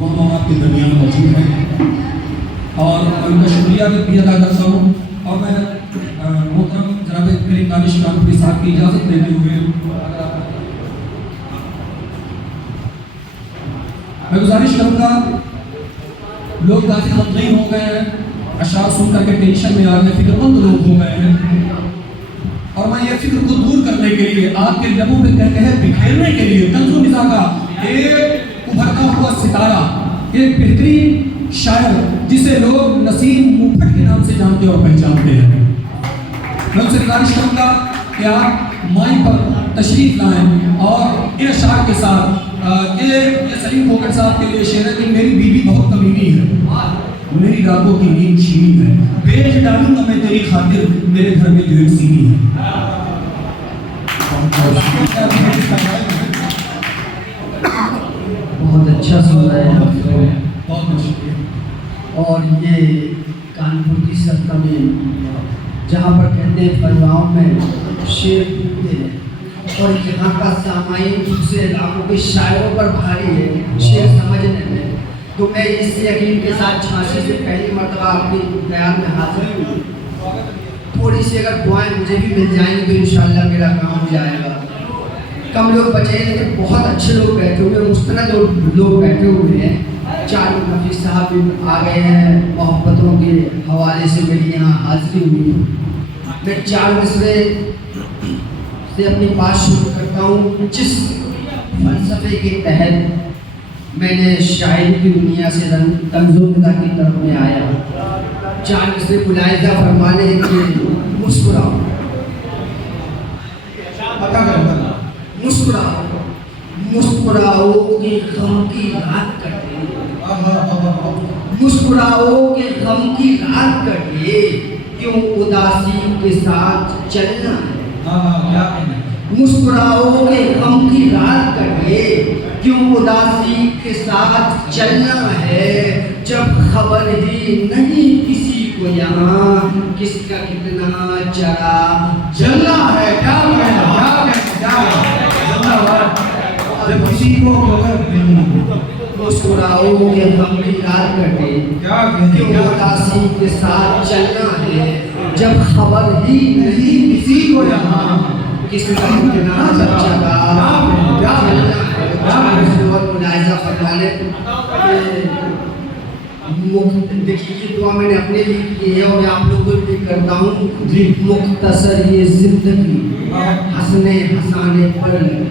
वहाँ आपके दरमियान मौजूद हैं और उनका शुक्रिया भी अदा करता हूँ। और मैं मोहतरम जनाब करीम दानिश कानपुरी साहब की इजाज़त देते हुए मैं गुजारिश करूँगा, लोग काफ़ी गमगीन हो गए हैं, अशार सुन करके टेंशन में आ गए, फिक्रमंद लोग हो गए हैं और मैं ये फिक्र को दूर करने के लिए, आपके लबों पे कहकहे बिखेरने के लिए तंज़ो मिज़ा का एक उभरता हुआ सितारा, एक बेहतरीन शायर जिसे लोग नसीम मुफत के नाम से जानते और पहचानते हैं, मैं उनसे गुजारिश करूँगा कि आप माई पर तशरीफ़ लाएं और इन अशार के साथ ये सलीम फोकट साहब के लिए शेर है कि मेरी बीवी बहुत कमीनी है, मेरी रातों की नींद छीनी है, बेच डालूंगा मैं तेरी खातिर, मेरे घर में जो एक सीनी है। बहुत अच्छा सुन रहे हैं, बहुत शुक्रिया। और ये कानपुर की सरजमीन जहाँ पर कहते हैं फलगाँव में शेर टूटते हैं और यहाँ का सामायिक दूसरे इलाकों के शायरों पर भारी है शेर समझने में, तो मैं इस यकीन के साथ झांसी से पहली मरतबा आपके बयान में हाजिर हूँ। थोड़ी सी अगर दुआएं मुझे भी मिल जाएंगी तो इंशाल्लाह मेरा काम हो जाएगा। कम लोग बचे हैं लेकिन बहुत अच्छे लोग बैठे हुए, मुस्तनद लोग बैठे हुए हैं। चार नफीस साहब भी आ गए हैं, मोहब्बतों के हवाले से मेरी यहाँ हाजिरी हुई। मैं चार मिसरे से अपनी बात शुरू करता हूँ। जिस फलसफे के तहत मैंने शायरी की दुनिया से तंज़ो-मिज़ा की तरफ में आया, चार मिसरे मुलाहिज़ा फरमाने के मुस्कुराओ, मुस्कुराओ, मुस्कुराओ के गम की रात कटे, मुस्कुराओ के गम की रात कटे, क्यों उदासी के साथ चलना है। मुस्कुराओ के गम की रात कटे, क्यों उदासी के साथ चलना है। जब खबर ही नहीं किसी को यहाँ किसका कितना जरा जलना है, क्या कहना, क्या कहना, क्या कहना, जब किसी को मुस्कुराओ के गम की रात कटे, क्यों उदासी के साथ चलना है। जब खबर ही नहीं किसी को यहाँ किसका कितना जरा मुलाहिज़ा फरमाने। देखिए ये दुआ मैंने अपने लिए की है और आप लोगों को भी करता हूँ। मुख्तसर ये जिंदगी हंसने हंसाने पर लगे,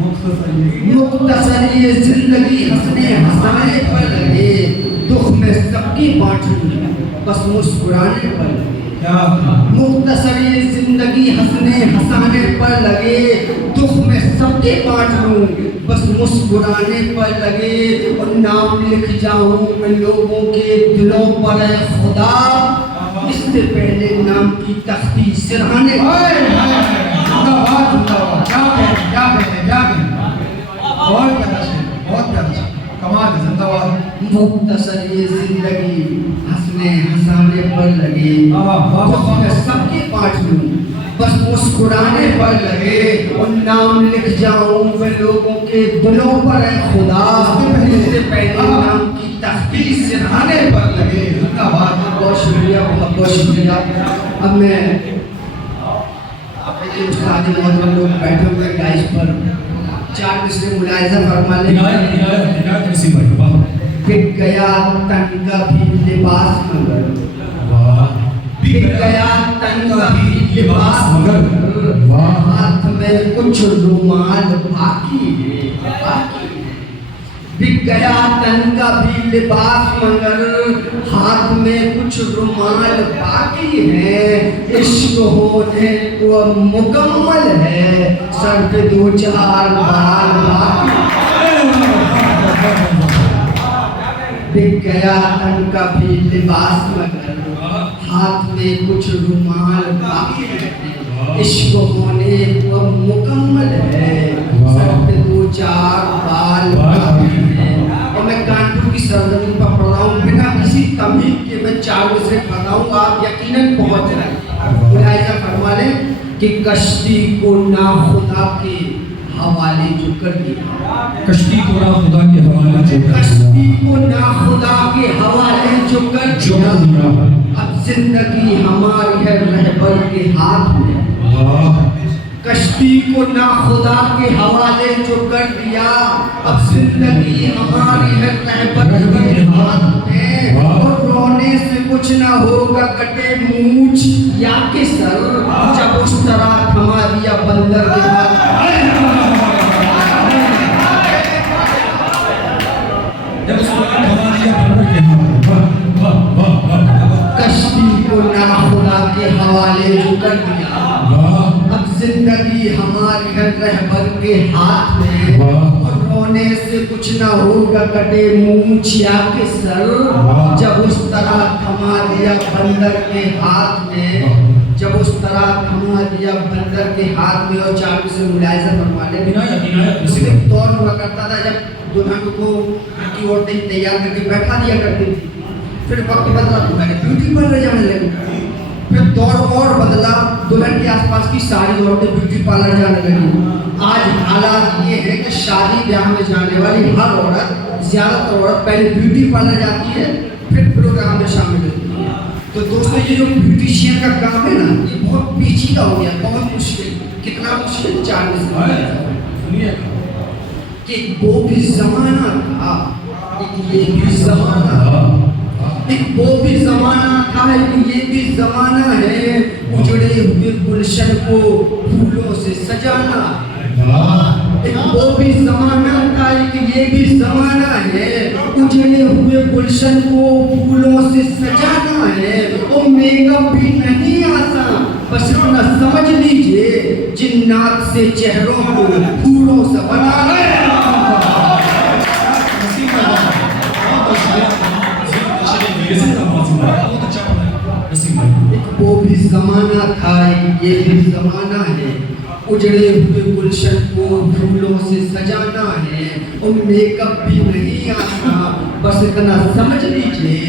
मुख्तसर ये जिंदगी हंसने हंसाने पर लगे, दुख में सबकी बाँट लूं बस मुस्कुराने पर लगे। मुख्तसर ये जिंदगी हंसने हंसाने पर लगे, दुख में सबके बाँट लूं बस मुस्कुराने पर लगे। और नाम लिख जाऊं मैं लोगों के दिलों पर खुदा, इससे पहले नाम की तख्ती सिरहाने। मुख्तसर ये जिंदगी हंसने हंसाने पर लगे, दुख में सबके बाँट लूं बस मुस्कुराने पर लगे। और नाम लिख जाऊं मैं लोगों के दिलों पर खुदा, इससे पहले नाम की तख्ती सिरहाने पर लगे। बहुत शुक्रिया, बहुत बहुत शुक्रिया। अब मैं अपने उस्ताद मौजूद लोग बैठे हुए डाइस पर चार मिसरे मुलाहिज़ा फरमा ले। बिक गया तन का भी लिबास मगर, बिक गया तन का भी लिबास मगर, हाथ में कुछ रुमाल बाकी है। बिक गया तन का भी लिबास मगर, हाथ में कुछ रुमाल बाकी है। इश्क होने को मुकम्मल है, सर पे दो चार बाल बाकी। बिक गया तन का भी लिबास मगर, हाथ में कुछ रुमाल बाकी है। इश्क होने को मुकम्मल है, सर पे दो चार बाल बाकी है। और मैं कानपुर की सरजमीन पर पढ़ रहा हूँ, बिना किसी तमीज़ के मैं चार मिसरे पढ़ रहा हूँ, आप यकीनन पहुँच रहे हैं। मुलाहिज़ा फरमा लें कि कश्ती को ना खुदा के हवाले जो कर दिया, कश्ती को ना खुदा के हवाले जो कर कश्ती दिया, को ना खुदा के हवाले जो कर जो दिया, कर दिया। अब जिंदगी हमारी है रहबर के हाथ में। वाह, कश्ती को ना खुदा के हवाले जो कर दिया, अब जिंदगी हमारी है रहबर के हाथ में। और रोने से कुछ ना होगा, कटे मूछ या के सर, जब उस तरह थमा दिया बंदर के हाथ। जब उस तरह थमा दिया बंदर के हाथ। वाह वाह वाह वाह, कश्ती को ना खुदा के हवाले जो कर दिया, वाह, अब जिंदगी हमारी है रहबर के हाथ में। वाह। और रोने से कुछ ना होगा, कटे मूछिया के सर, वाह। जब उस तरह थमा दिया बंदर के हाथ में। वाह। जब उस तरह थमा दिया बंदर के हाथ में। और चाबी से मुलायजा बनवा ले। इनायत उसके नसीब। दौर हुआ करता था जब दुल्हन को की औरतें तैयार करके बैठा दिया करती थी। फिर वक्त बदला, दुल्हन ब्यूटी पार्लर जाने लगी। फिर दौर और बदला, दुल्हन के आसपास की सारी औरतें ब्यूटी पार्लर जाने लगी। आज हालात ये है कि शादी ब्याह में जाने वाली हर औरत, ज्यादातर औरत पहले ब्यूटी पार्लर जाती है, फिर प्रोग्राम में शामिल होती है। तो दोस्तों, ये जो ब्यूटिशियन का काम है ना, ये बहुत पेचीदा हो गया, बहुत मुश्किल। कितना मुश्किल, 4 में सुनिए, कि वो भी जमाना था, एक ये भी जमाना था, एक वो भी जमाना था, एक ये भी जमाना है। उजड़े हुए गुलशन को फूलों से सजाना। एक वो भी जमाना था, एक ये भी जमाना है। उजड़े हुए गुलशन को फूलों से सजाना है। वो मेकअप भी नहीं आसान, बस इतना समझ लीजिए, जिन्नात से चेहरों को फूलों से बनाना है। वो भी जमाना था, एक ये भी जमाना है। उजड़े हुए गुलशन को फूलों से सजाना है। और मेकअप भी नहीं आता, बस इतना समझ लीजिए,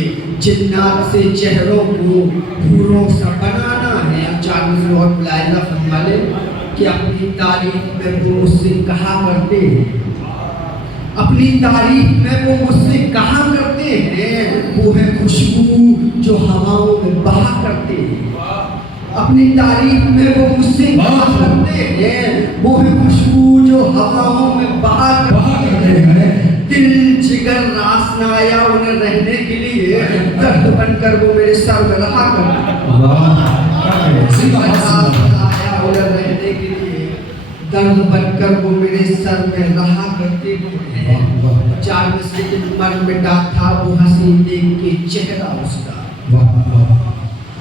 जिन्नात से चेहरों को फूलों से बनाना है। 4 मिनट और मुलायजा फरमा ले कि अपनी तारीफ में वो मुझसे कहा करते हैं, अपनी तारीफ में वो मुझसे कहा करते हैं, वो है खुशबू जो हवाओं में बहा करते हैं। अपनी तारीफ में वो मुझसे कहा करते हैं, वो है खुशबू जो हवाओं में बहा करते हैं। दिल जिगर रास ना आया उन्हें रहने के लिए, दर्द बनकर वो मेरे सर में रहा करते आया उन्हें रहने के लिए, दर्द बनकर वो मेरे सर में रहा करते हैं। 4 बजे की उम्र में डाक था, वो हंसी देख के चेहरा उसका।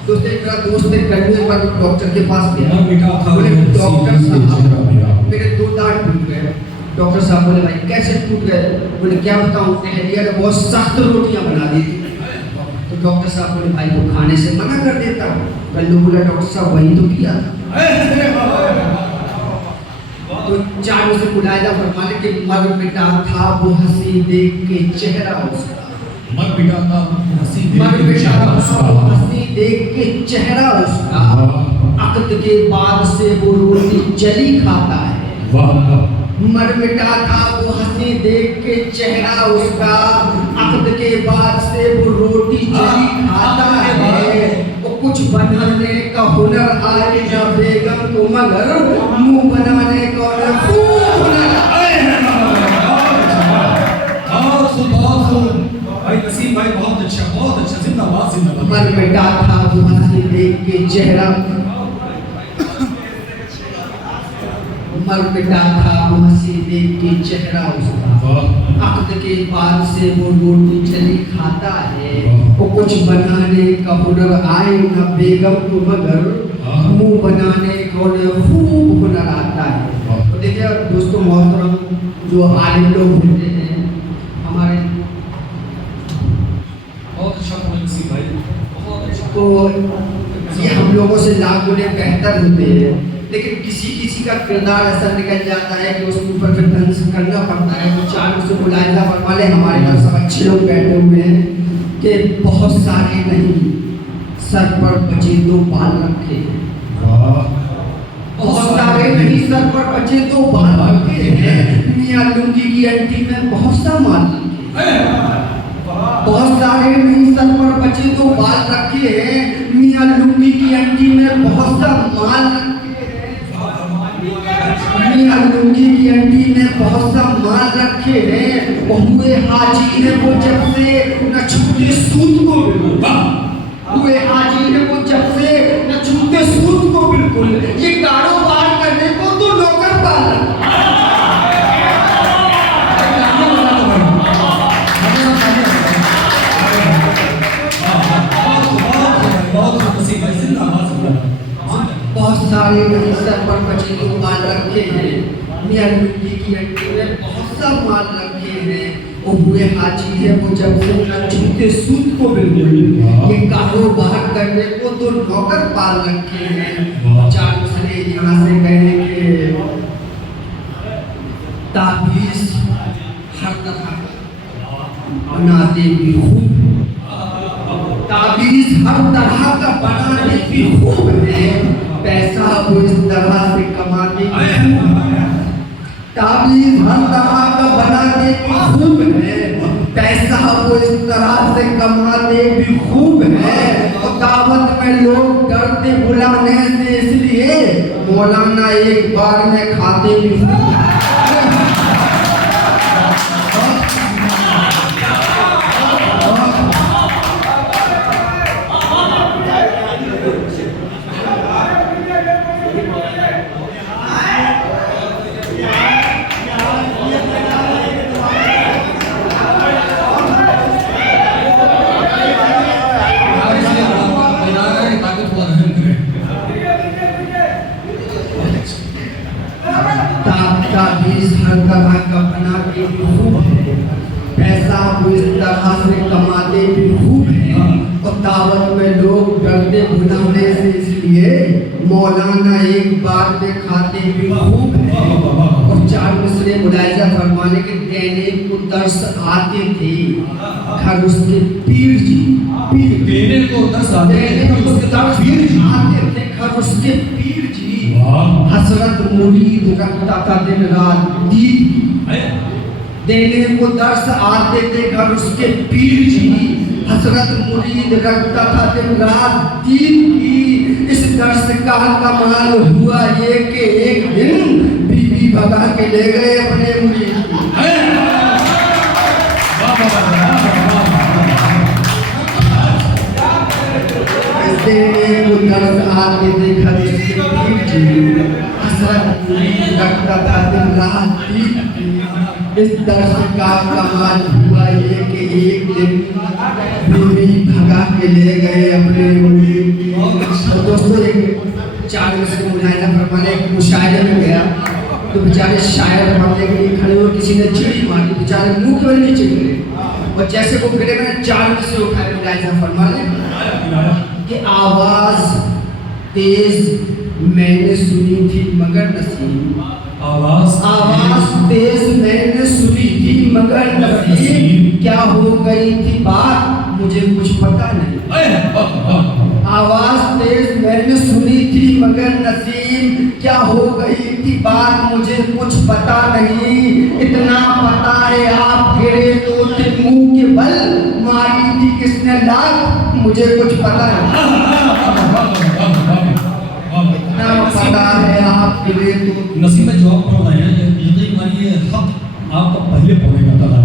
दोस्त, एक मेरा दोस्त एक गर्मी पर डॉक्टर के पास गया। बोले डॉक्टर साहब, मेरे 2 दांत टूट गए। डॉक्टर साहब बोले भाई कैसे टूट गए? बोले क्या बताऊं, टहलिया ने बहुत सख्त रोटियां बना दी थी। तो डॉक्टर साहब बोले भाई वो खाने से मना कर देता। कल्लू बोला डॉक्टर साहब वही तो किया था। तो 4 बजे मुलायजा फरमा ले कि मर मिटा था वो हंसी देख के चेहरा उसका। मर मिटा था हंसी मर मिटा था वो हंसी देख के चेहरा उसका। अक़द के बाद से वो रोटी जली खाता है। मर मिटा था वो हंसी देख के चेहरा उसका। अक़द के बाद से वो रोटी जली खाता है। वो कुछ बनाने का हुनर आए ना बेगम को, मगर मुंह बनाने का हुनर भाई नसीम भाई बहुत अच्छा, जिंदाबाद जिंदाबाद। मर मिटा था वो हंसी देख के चेहरा, मर मिटा था वो हंसी देख के चेहरा उसका। अक़द के बाद से वो रोटी चली खाता है। वो कुछ बनाने का हुनर आए ना बेगम को, मगर मुंह बनाने का खूब हुनर आता है। तो देखिए दोस्तों मोहतरम, जो आलिम लोग होते हैं हमारे, बहुत अच्छा नसीम भाई, बहुत अच्छा। तो ये हम लोगों से लाख गुने बेहतर होते हैं, लेकिन किसी किसी का किरदार ऐसा निकल जाता है कि उसके ऊपर फिर तंज करना पड़ता है। तो 4 से मुलायजा फरमा ले, हमारे यहाँ सब अच्छे लोग बैठे हुए हैं कि बहुत सारे नहीं, सर पर बचे 2 बाल रखे। बहुत सारे नहीं सर पर बचे तो बाल रखे हैं, मियां लुंगी की अंटी में बहुत सा माल रखे हैं। बहुत सारे नहीं सर पर बचे तो बाल रखे हैं, मियां लुंगी की अंटी में बहुत सा माल रखे हैं। मियां लुंगी की अंटी में बहुत सा माल रखे हैं। वो हुए हाजी है वो जब से न छूटे सूद को बिल्कुल, हुए हाजी है वो जब से न छूटे सूद को बिल्कुल। ये कारोबार करने को तो नौकर पालन। बहुत सारे नहीं सर पर बचे तो माल रखे हैं, मियां लुंगी की अंटी में बहुत सा माल रखे हैं। वो हुए हाजी है वो जब से न छूटे सूद को बिल्कुल। ये कारोबार करने को तो नौकर पाल रखे हैं। चार दूसरे यहाँ से कहेंगे ताबीज हर तरह बनाते भी खूब, ताबीज हर तरह का बनाने भी खूब है, पैसा वो इस तरह से कमाते भी खूब है। ताबीज हर तरह का बनाते भी खूब है, पैसा वो इस तरह से कमाते भी खूब है। और दावत में लोग डरते बुलाने से इसलिए मौलाना एक बार में खाते भी खूब है। ताबीज हर तरह का बनाते भी खूब है, पैसा वो इस तरह से कमाते भी खूब है। और दावत में लोग डरते बुलाने से इसलिए मौलाना एक बार में खाते भी खूब है। और चार दूसरे मुलायजा फरमाने के देने को दर्श आते थे घर उसके पीर जी, पीर देने को दर्श आते थे घर उसके पीर जी। हसरत मुरीद रखता था दिन रात दीद, देने को दर्श आते थे घर उसके पीर जी। हसरत मुरीद रखता था दिन रात दीद की। इस दर्श का कमाल हुआ ये कि एक दिन बीवी भगा के ले गए अपने मुरीद को। देने को दर्श आते थे घर उसके पीर जी। हसरत मुरीद रखता था दिन रात दीद की। इस दर्श का कमाल हुआ ये कि एक दिन बीवी भगा के ले गए अपने मुरीद को। दोस्तों एक चार से मुलायजा फरमाने एक मुशायरे में गया तो बेचारे शायर मारने के लिए खड़े हुए, किसी ने चिड़ी मारी, बेचारे मुंह के बल नीचे गिरे और जैसे वो गिरे मैंने चार से उठाए मुलायजा फरमाने कि आवाज तेज मैंने सुनी थी मगर नसीब, आवाज तेज मैंने सुनी थी मगर नसीब, क्या हो गई थी बात मुझे कुछ पता नहीं। आवाज तेज मैंने सुनी थी मगर नसीब, क्या हो गई थी बात मुझे कुछ पता नहीं। इतना पता है आप गिरे तो मुंह के बल, मारी थी किसने लात मुझे कुछ पता नहीं। इतना पता है आप गिरे तो नसीब में जवाब पढ़ रहे हैं। यकीन मानिए हक आपका पहले पढ़ेगा था,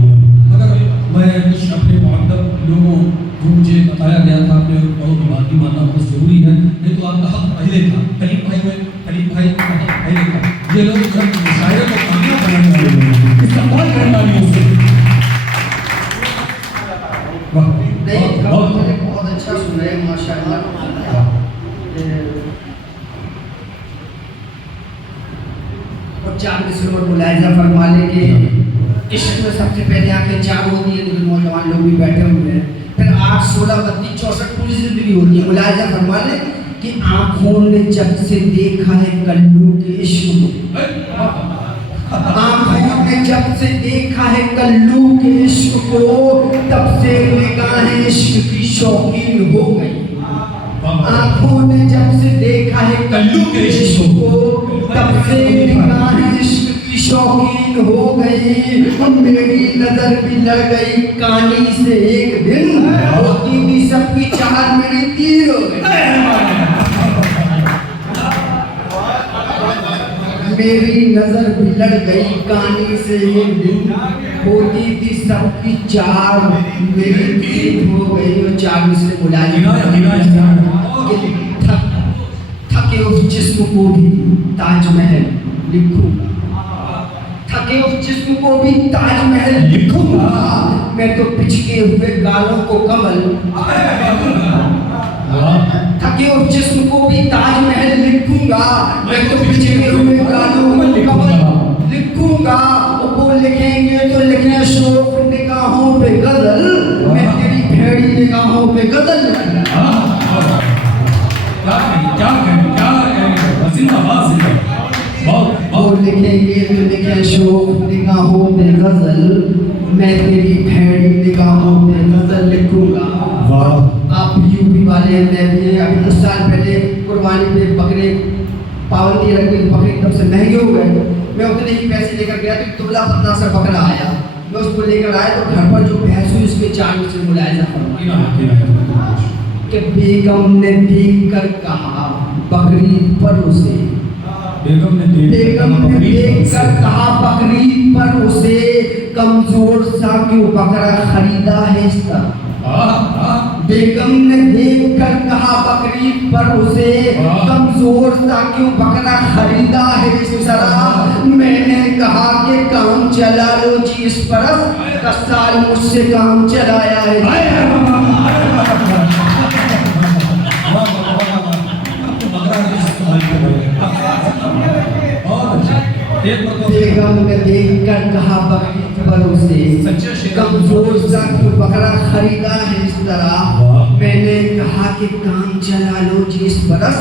मगर मैं कुछ अपने मुअद्दब लोगों जो मुझे बताया गया था अपने बहुत बात मानना बहुत जरूरी है, नहीं तो आपका हक पहले था। करीम भाई का हक पहले था। ये लोग जब मुशायरे को कामयाब बनाने वाले लोग इस्तेमाल करने वाले उससे बहुत अच्छा सुन रहे माशाअल्लाह। और चार किस्मत मुलायजा फरमा लेंगे। इश्क में सबसे पहले आंखें चार होती है, लेकिन नौजवान लोग भी बैठे हुए हैं। फिर 8, 16, 32, 64 पूरी जिंदगी होती है। मुलायजा फरमा ले कि आंखों ने जब से देखा है कल्लू के इश्क को, आंखों ने जब से देखा है कल्लू के इश्क को, तब से निगाहें इश्क की शौकीन हो गई। आंखों ने जब से देखा है कल्लू के इश्क को, तब से निगाहें इश्क की शौकीन हो गई। मेरी नजर भी लड़ गई कानी से एक दिन, होती थी सबकी चार मेरी तीर हो गई। मेरी नजर भी लड़ गई कानी से एक दिन, होती थी सबकी चार मेरी तीर हो गई। और चार में से बुला थके उस जिस्म को भी ताजमहल लिखूंगा, थके उस जिस्म को भी ताजमहल लिखूंगा। मैं तो पिचके हुए गालों को कमल, थके उस जिस्म को भी ताजमहल लिखूंगा। मैं तो पिचके हुए गालों को कमल लिखूंगा। वो लिखेंगे तो लिखे शोक निगाहों पे गजल, मैं तेरी भेड़ी निगाहों पे गजल लिखूंगा। वो लिखेंगे तो लिखे शोक निगाहों पे गजल, मैं तेरी भेड़ी निगाहों पे गजल लिखूंगा। आप यूपी वाले हैं, मैं भी। अभी कुछ साल पहले कुर्बानी पे बकरे पाबंदी रख गई, बकरे एकदम से महंगे हो गए। मैं उतने ही पैसे लेकर गया तो दुबला पतला सा बकरा आया। मैं उसको लेकर आया तो घर पर जो भैंस हुई उसके चार में से मुलायजा फरमाया कि बेगम ने देख कर कहा बकरी पर उसे, बेगम ने देख कर कहा बकरी पर उसे, कमजोर सा क्यों बकरा खरीदा है इस तरह। बेगम ने देख कर कहा बकरी पर उसे, कमजोर सा क्यों बकरा खरीदा है इस तरह। मैंने कहा कि काम चला लो जी इस परस, 10 साल मुझसे काम चलाया है। बेगम ने देख कर कहा बकरी पर उसे, कमजोर सा क्यों बकरा खरीदा है इस तरह। मैंने कहा कि काम चला लो जी इस बरस,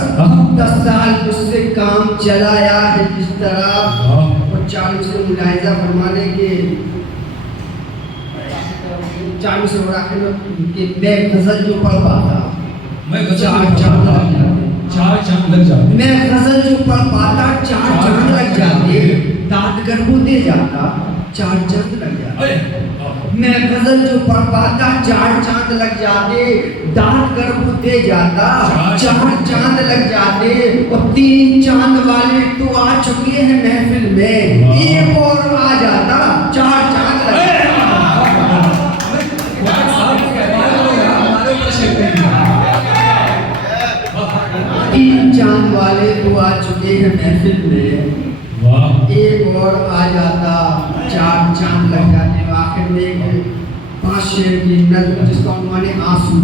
10 साल मुझसे काम चलाया है जिस तरह। और चालू से मुलायजा फरमाने के चालू से कि मैं गजल जो पढ़ पाता, मैं चार चांद लग जाते। मैं गजल जो पढ़ पाता 4 चांद लग जाते, दांत गढ़ दे जाता 4 चांद लग जाते। मैं गजल जो पढ़ पाता 4 चांद लग जाते, दांत गढ़ दे जाता 4 चांद लग जाते। और 3 चांद वाले तो आ चुके हैं महफिल में, एक और आ जाता 4 चांद लग जाते। 3 चांद वाले तो आ चुके हैं महफिल में, एक और आ जाता 4 चांद लग जाते। आखिर में एक 5 शेर की नज़्म जिसका उन्होंने आंसू।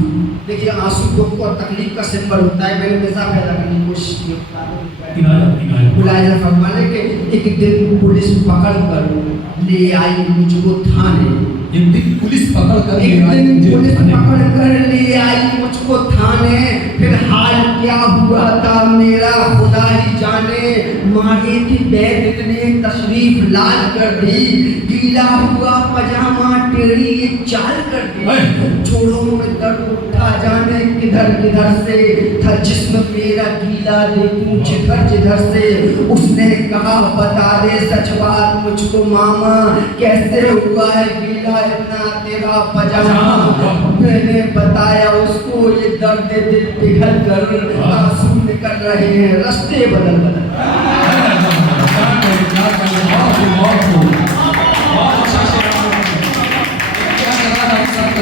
देखिए आंसू दुख और तकलीफ का सिंबल होता है। मैंने मिजाज पैदा करने की कोशिश की। मुलायजा फरमाने के एक दिन पुलिस पकड़ कर ले आई मुझको थाने, एक दिन पुलिस पकड़ कर ले आई मुझको थाने। फिर हाल क्या हुआ था मेरा खुदा ही जाने, मारी थी बैद ने तशरीफ लाल कर दी, गीला हुआ पजामा टेढ़ी एक चाल कर दी। छोड़ों में दर्द उठा जाने किधर किधर से, था जिस्म मेरा गीला देखूं जिधर जिधर से। उसने कहा बता दे सच बात मुझको मामा, कैसे हुआ है गीला इतना तेरा पजामा। मैंने बताया उसको ये दर्द दिल पिघल कर आंसू निकल रहे हैं रास्ते बदल बदल।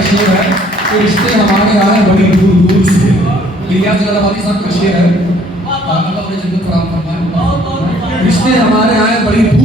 शेर है तो रिश्ते हमारे आए बड़ी दूर दूर से। इलियास जलालाबादी साहब का शेर है, अल्लाह अपने जन्नत फराहम फरमाए। रिश्ते हमारे आए बड़ी दूर